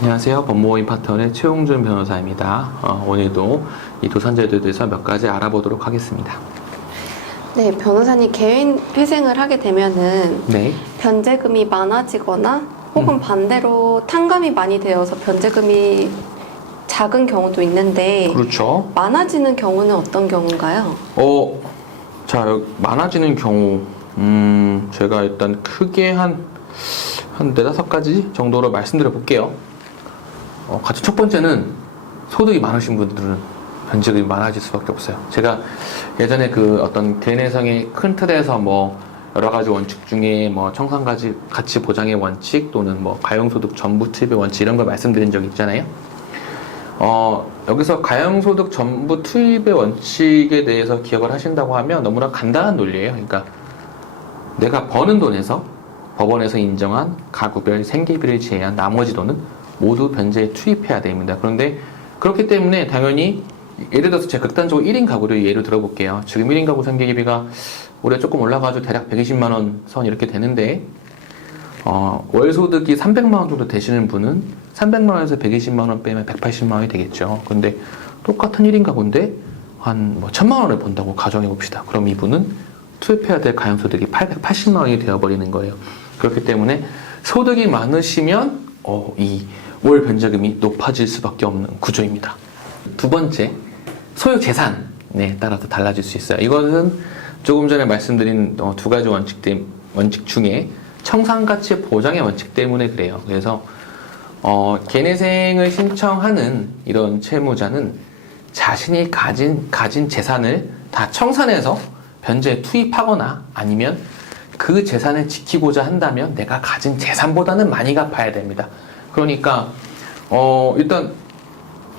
안녕하세요. 법무법인 파트너의 최홍준 변호사입니다. 오늘도 이 도산제도에 대해서 몇 가지 알아보도록 하겠습니다. 네, 변호사님 개인 회생을 하게 되면은 네. 변제금이 많아지거나 혹은 반대로 탕감이 많이 되어서 변제금이 작은 경우도 있는데 그렇죠. 많아지는 경우는 어떤 경우인가요? 많아지는 경우, 제가 일단 크게 한 4-5가지 정도로 말씀드려 볼게요. 같이 첫 번째는 소득이 많으신 분들은 변제금이 많아질 수밖에 없어요. 제가 예전에 그 어떤 개인회생의 큰 틀에서 여러 가지 원칙 중에 청산가치 보장의 원칙 또는 가용소득 전부 투입의 원칙 이런 걸 말씀드린 적 있잖아요. 여기서 가용소득 전부 투입의 원칙에 대해서 기억을 하신다고 하면 너무나 간단한 논리예요. 그러니까 내가 버는 돈에서 법원에서 인정한 가구별 생계비를 제외한 나머지 돈은 모두 변제에 투입해야 됩니다. 그런데 그렇기 때문에 당연히 예를 들어서 제가 극단적으로 1인 가구를 예로 들어볼게요. 지금 1인 가구 생계비가 올해 조금 올라가지고 대략 120만원 선 이렇게 되는데 월 소득이 300만원 정도 되시는 분은 300만원에서 120만원 빼면 180만원이 되겠죠. 근데 똑같은 1인 가구인데 한 1000만원을 번다고 가정해 봅시다. 그럼 이분은 투입해야 될 가용소득이 880만원이 되어버리는 거예요. 그렇기 때문에 소득이 많으시면 이 월 변제금이 높아질 수밖에 없는 구조입니다. 두 번째, 소유 재산에 따라서 달라질 수 있어요. 이것은 조금 전에 말씀드린 두 가지 원칙 중에 청산가치 보장의 원칙 때문에 그래요. 그래서 개인회생을 신청하는 이런 채무자는 자신이 가진 재산을 다 청산해서 변제에 투입하거나 아니면 그 재산을 지키고자 한다면 내가 가진 재산보다는 많이 갚아야 됩니다. 그러니까 일단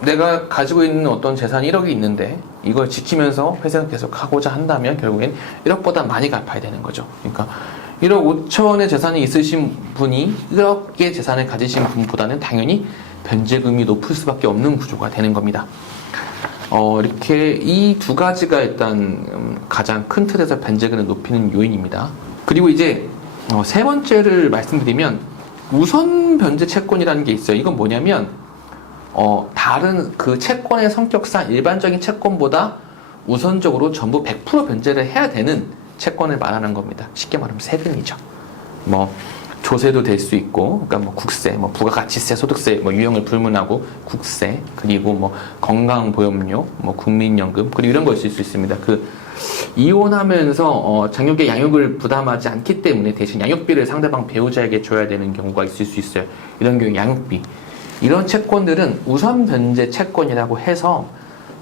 내가 가지고 있는 어떤 재산이 1억이 있는데 이걸 지키면서 회생을 계속 하고자 한다면 결국엔 1억보다 많이 갚아야 되는 거죠. 그러니까 1억 5천의 재산이 있으신 분이 1억의 재산을 가지신 분보다는 당연히 변제금이 높을 수밖에 없는 구조가 되는 겁니다. 이렇게 이 두 가지가 일단 가장 큰 틀에서 변제금을 높이는 요인입니다. 그리고 이제 세 번째를 말씀드리면 우선 변제 채권이라는 게 있어요. 이건 뭐냐면 다른 그 채권의 성격상 일반적인 채권보다 우선적으로 전부 100% 변제를 해야 되는 채권을 말하는 겁니다. 쉽게 말하면 세금이죠. 조세도 될 수 있고, 그러니까 국세, 부가가치세, 소득세, 유형을 불문하고 국세, 그리고 건강보험료, 국민연금, 그리고 이런 거 있을 수 있습니다. 이혼하면서 장육의 양육을 부담하지 않기 때문에 대신 양육비를 상대방 배우자에게 줘야 되는 경우가 있을 수 있어요. 이런 경우 양육비. 이런 채권들은 우선 변제 채권이라고 해서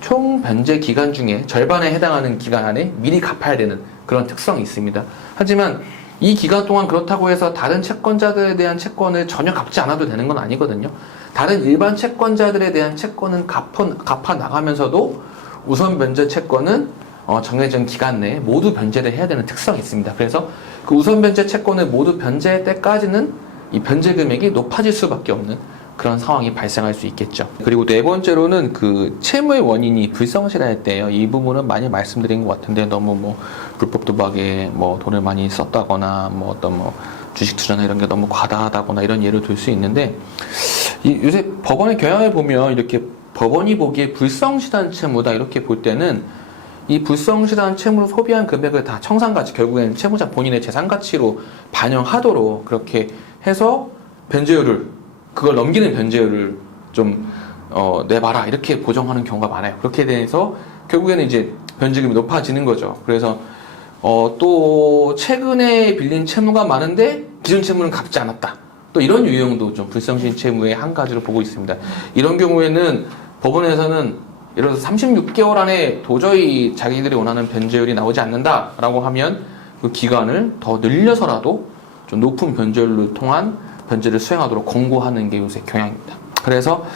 총 변제 기간 중에 절반에 해당하는 기간 안에 미리 갚아야 되는 그런 특성이 있습니다. 하지만 이 기간 동안 그렇다고 해서 다른 채권자들에 대한 채권을 전혀 갚지 않아도 되는 건 아니거든요. 다른 일반 채권자들에 대한 채권은 갚아 나가면서도 우선 변제 채권은 정해진 기간 내에 모두 변제를 해야 되는 특성이 있습니다. 그래서 그 우선 변제 채권을 모두 변제할 때까지는 이 변제 금액이 높아질 수밖에 없는 그런 상황이 발생할 수 있겠죠. 그리고 네 번째로는 그 채무의 원인이 불성실할 때예요. 이 부분은 많이 말씀드린 것 같은데 너무 불법 도박에 돈을 많이 썼다거나 주식 투자나 이런 게 너무 과다하다거나 이런 예를 들 수 있는데 요새 법원의 경향을 보면 이렇게 법원이 보기에 불성실한 채무다 이렇게 볼 때는 이 불성실한 채무로 소비한 금액을 다 청산가치, 결국에는 채무자 본인의 재산가치로 반영하도록 그렇게 해서 그걸 넘기는 변제율을 좀 내봐라 이렇게 보정하는 경우가 많아요. 그렇게 돼서 결국에는 이제 변제금이 높아지는 거죠. 그래서 또 최근에 빌린 채무가 많은데 기존 채무는 갚지 않았다. 또 이런 유형도 좀 불성실 채무의 한 가지로 보고 있습니다. 이런 경우에는 법원에서는 예를 들어서 36개월 안에 도저히 자기들이 원하는 변제율이 나오지 않는다라고 하면 그 기간을 더 늘려서라도 좀 높은 변제율을 통한 변제를 수행하도록 권고하는 게 요새 경향입니다. 그래서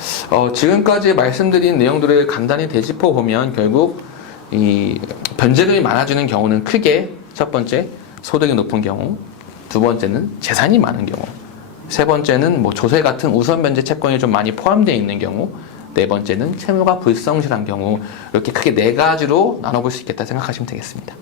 지금까지 말씀드린 내용들을 간단히 되짚어 보면 결국 이 변제금이 많아지는 경우는 크게 첫 번째 소득이 높은 경우, 두 번째는 재산이 많은 경우, 세 번째는 조세 같은 우선 변제 채권이 좀 많이 포함되어 있는 경우, 네 번째는 채무가 불성실한 경우, 이렇게 크게 네 가지로 나눠볼 수 있겠다 생각하시면 되겠습니다.